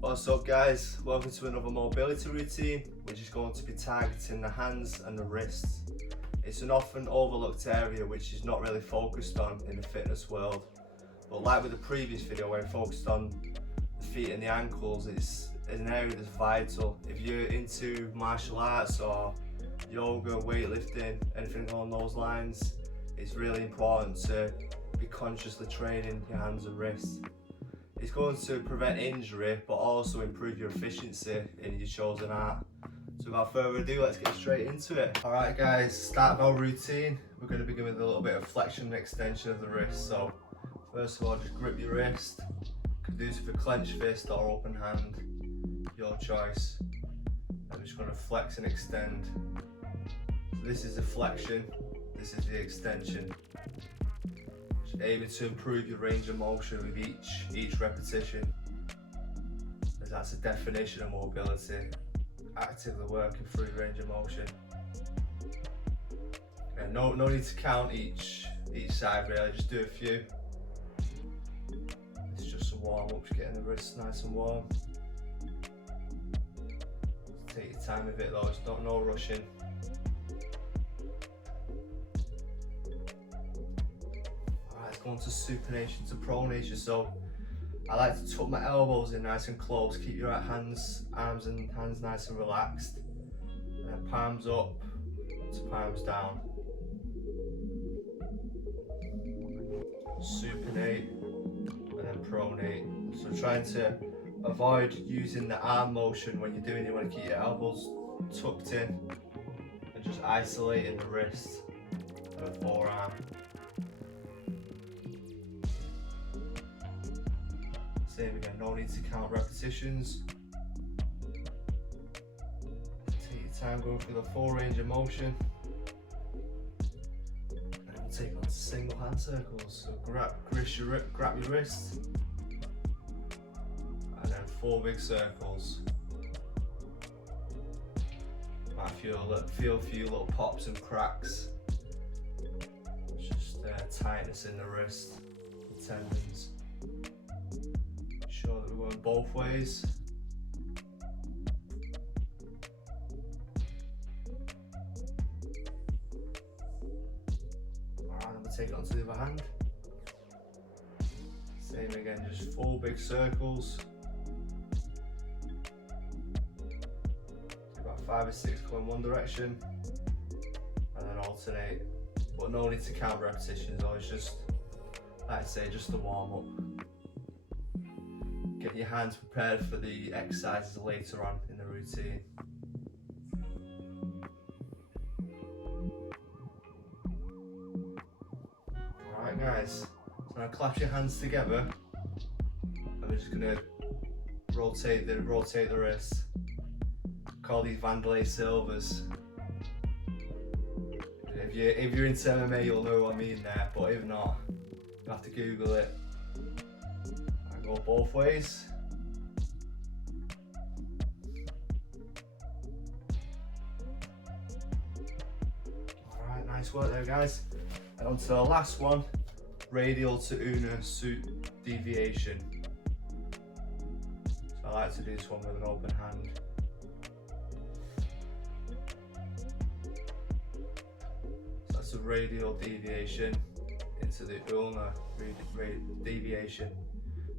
What's up guys, welcome to another mobility routine which is going to be targeting the hands and the wrists. It's an often overlooked area which is not really focused on in the fitness world, but like with the previous video where I focused on the feet and the ankles, it's an area that's vital. If you're into martial arts or yoga, weightlifting, anything along those lines, it's really important to be consciously training your hands and wrists. It's going to prevent injury but also improve your efficiency in your chosen art. So without further ado, let's get straight into it. Alright guys, start of our routine. We're going to begin with a little bit of flexion and extension of the wrist. So first of all, just grip your wrist. You can do this with a clenched fist or open hand, your choice. I'm just going to flex and extend. So this is the flexion, this is the extension. Aiming to improve your range of motion with each repetition, as that's the definition of mobility, actively working through the range of motion. And no need to count each side really, just do a few. It's just a warm up, just getting the wrists nice and warm. Take your time with it though, just no rushing. Going to supination to pronation, so I like to tuck my elbows in nice and close, keep your arms and hands nice and relaxed, and then palms up to palms down. Supinate and then pronate. So trying to avoid using the arm motion when you're doing it. You want to keep your elbows tucked in and just isolating the wrist and the forearm. Same again, no need to count repetitions. Take your time going through the full range of motion. And then we'll take on to single hand circles. So grab your wrist. And then 4 big circles. Might feel a few little pops and cracks. It's just tightness in the wrist, the tendons. Sure that we're going both ways. Alright, I'm going to take it onto the other hand. Same again, just 4 big circles. About 5 or 6 go in one direction and then alternate. But no need to count repetitions, though. It's just, like I say, just a warm up. Get your hands prepared for the exercises later on in the routine. Alright guys, so now clasp your hands together and we're just going to rotate the wrists. Call these Vandalay Silvers. If you're into MMA, you'll know what I mean there, but if not, you have to Google it. Go both ways. Alright, nice work there guys. And on to the last one, radial to ulnar deviation. So I like to do this one with an open hand. So that's a radial deviation into the ulnar deviation.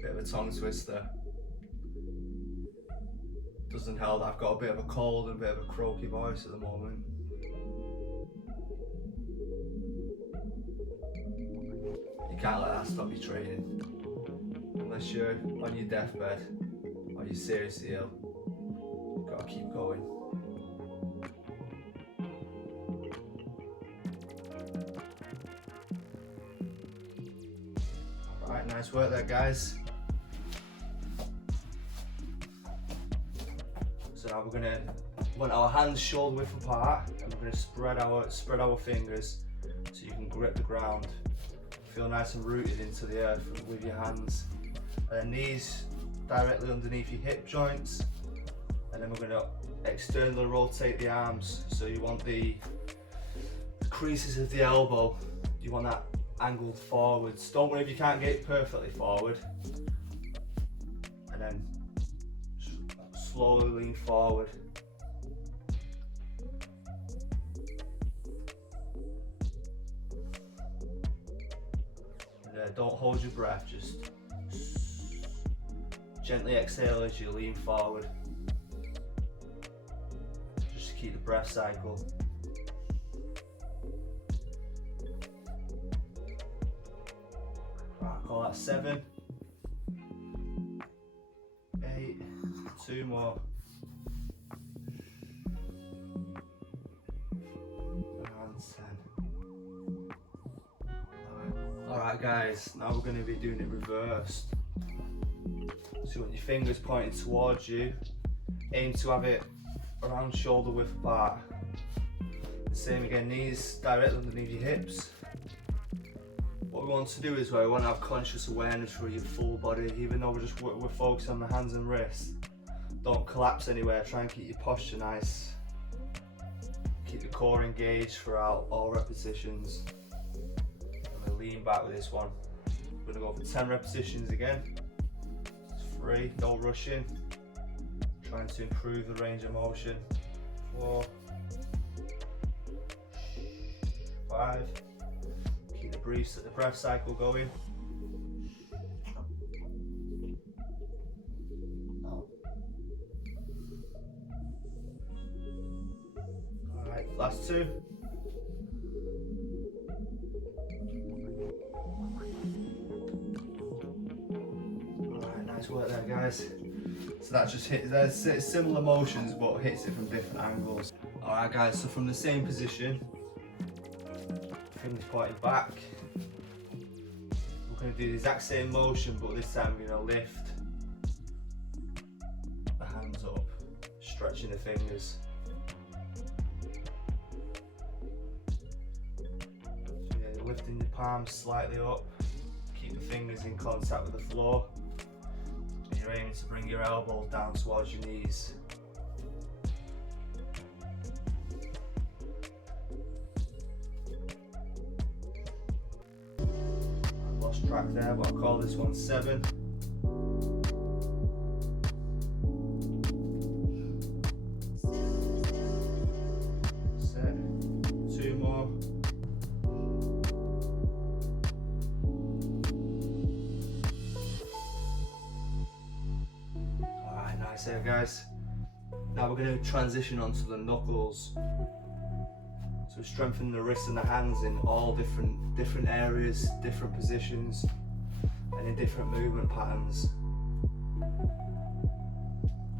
Bit of a tongue twister. Doesn't help that I've got a bit of a cold and a bit of a croaky voice at the moment. You can't let that stop your training. Unless you're on your deathbed or you're seriously ill. You've got to keep going. Alright, nice work there guys. So now we want our hands shoulder width apart, and we're going to spread our fingers so you can grip the ground. Feel nice and rooted into the earth with your hands. And then knees directly underneath your hip joints. And then we're going to externally rotate the arms. So you want the creases of the elbow, you want that angled forwards. Don't worry if you can't get it perfectly forward. And then slowly lean forward. And don't hold your breath, just gently exhale as you lean forward. Just to keep the breath cycle. Right, call that 7, 8, 2 more. And 10. Alright guys, now we're going to be doing it reversed. So you want your fingers pointing towards you, aim to have it around shoulder width apart. Same again, knees directly underneath your hips. What we want to do is we want to have conscious awareness for your full body, even though we're focused on the hands and wrists. Don't collapse anywhere, try and keep your posture nice. Keep the core engaged throughout all repetitions. I'm going to lean back with this one. We're going to go for 10 repetitions again. 3, no rushing. Trying to improve the range of motion. 4, 5. Keep the breath cycle going. Alright, last 2. Alright, nice work there guys. So that just hits, there's similar motions but hits it from different angles. Alright guys, so from the same position, fingers pointing back, we're going to do the exact same motion but this time we're going to lift the hands up, stretching the fingers. So yeah, you're lifting the palms slightly up, keep the fingers in contact with the floor. You're aiming to bring your elbows down towards your knees. I lost track there, but I'll call this one 7. Set. 2 more. There guys. Now we're going to transition onto the knuckles. So strengthen the wrists and the hands in all different areas, different positions, and in different movement patterns.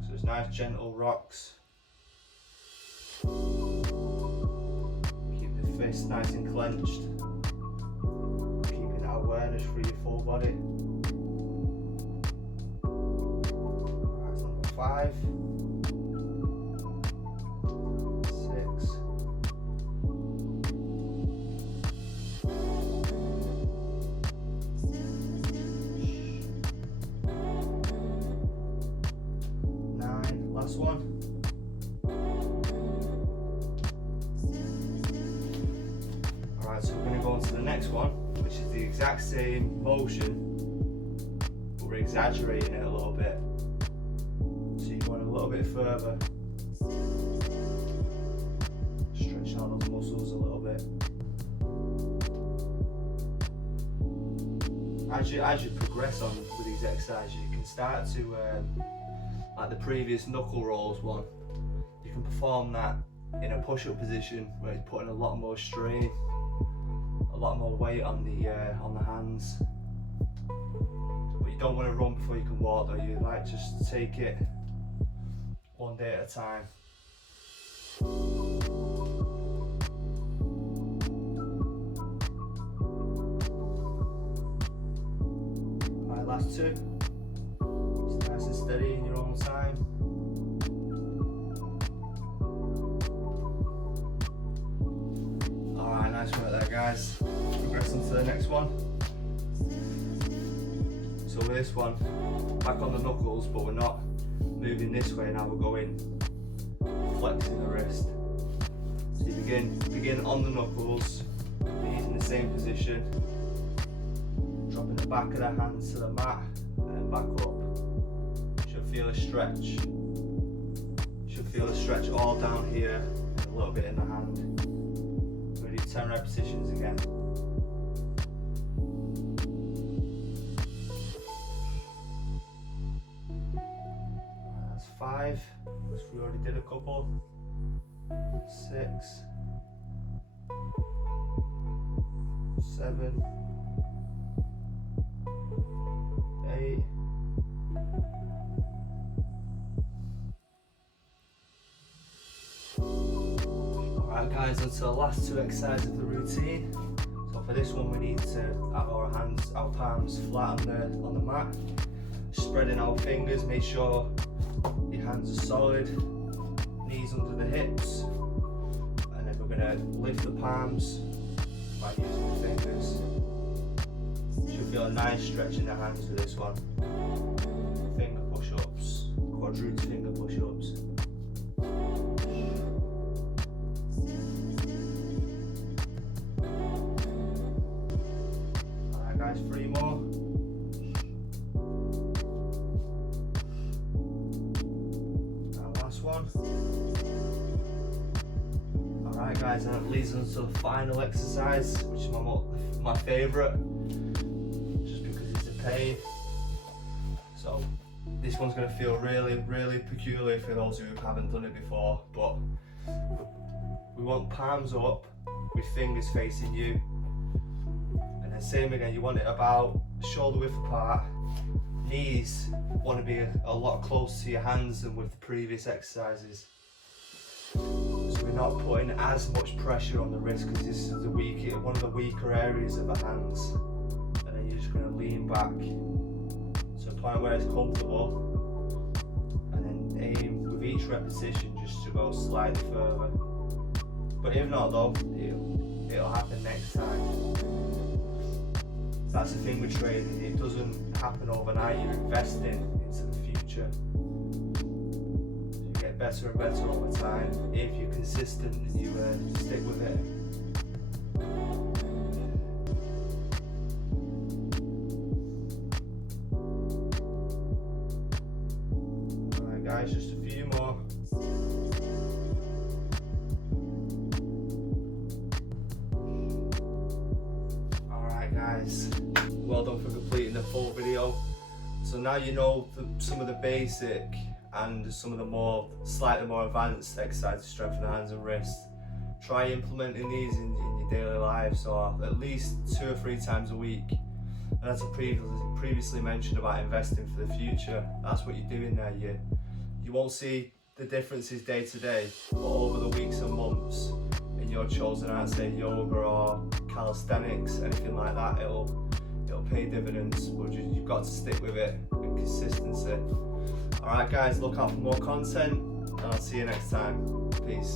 So it's nice gentle rocks. Keep the fists nice and clenched. Keeping that awareness for your full body. 5, 6, 9, last one. Alright, so we're going to go on to the next one, which is the exact same motion, but we're exaggerating it a little bit. Going a little bit further, stretching out those muscles a little bit. As you progress on with these exercises, you can start to, like the previous knuckle rolls one, you can perform that in a push-up position where you're putting a lot more strain, a lot more weight on the hands. But you don't want to run before you can walk though, you like just take it one day at a time. Alright, last 2. Just nice and steady in your own time. Alright, nice work there guys. Progress on to the next one. So with this one, back on the knuckles, but we're not moving this way now, we're going flexing the wrist. So you begin on the knuckles, knees in the same position, dropping the back of the hands to the mat and then back up. You should feel a stretch feel the stretch all down here and a little bit in the hand. We're going to do 10 repetitions again. That's 5, which we already did a couple. 6, 7, 8. Alright guys, on to the last 2 exercises of the routine. So for this one we need to have our palms flat on the mat. Spreading our fingers, make sure your hands are solid, knees under the hips. And then we're going to lift the palms by using the fingers. Should feel a nice stretch in the hands for this one. Finger push-ups, quadruped finger push-ups. Alright guys, 3 more. And last one. Alright guys, and that leads us to the final exercise, which is my favourite. Pain. So this one's going to feel really peculiar for those who haven't done it before, but we want palms up with fingers facing you, and then same again, you want it about shoulder width apart. Knees want to be a lot closer to your hands than with the previous exercises, so we're not putting as much pressure on the wrist, because this is one of the weaker areas of the hands. You're just going to lean back to a point where it's comfortable, and then aim with each repetition just to go slightly further. But if not though, it'll happen next time. That's the thing with training, it doesn't happen overnight, you're investing into the future. You get better and better over time. If you're consistent and you stick with it. Guys, just a few more. Alright guys, well done for completing the full video. So now you know some of the basic and some of the slightly more advanced exercises to strengthen the hands and wrists. Try implementing these in your daily lives, or at least 2 or 3 times a week. And as I previously mentioned about investing for the future, that's what you're doing there. You won't see the differences day to day, but over the weeks and months in your chosen art, say yoga or calisthenics, anything like that, it'll pay dividends. But you've got to stick with it and consistency. Alright guys, look out for more content, and I'll see you next time. Peace.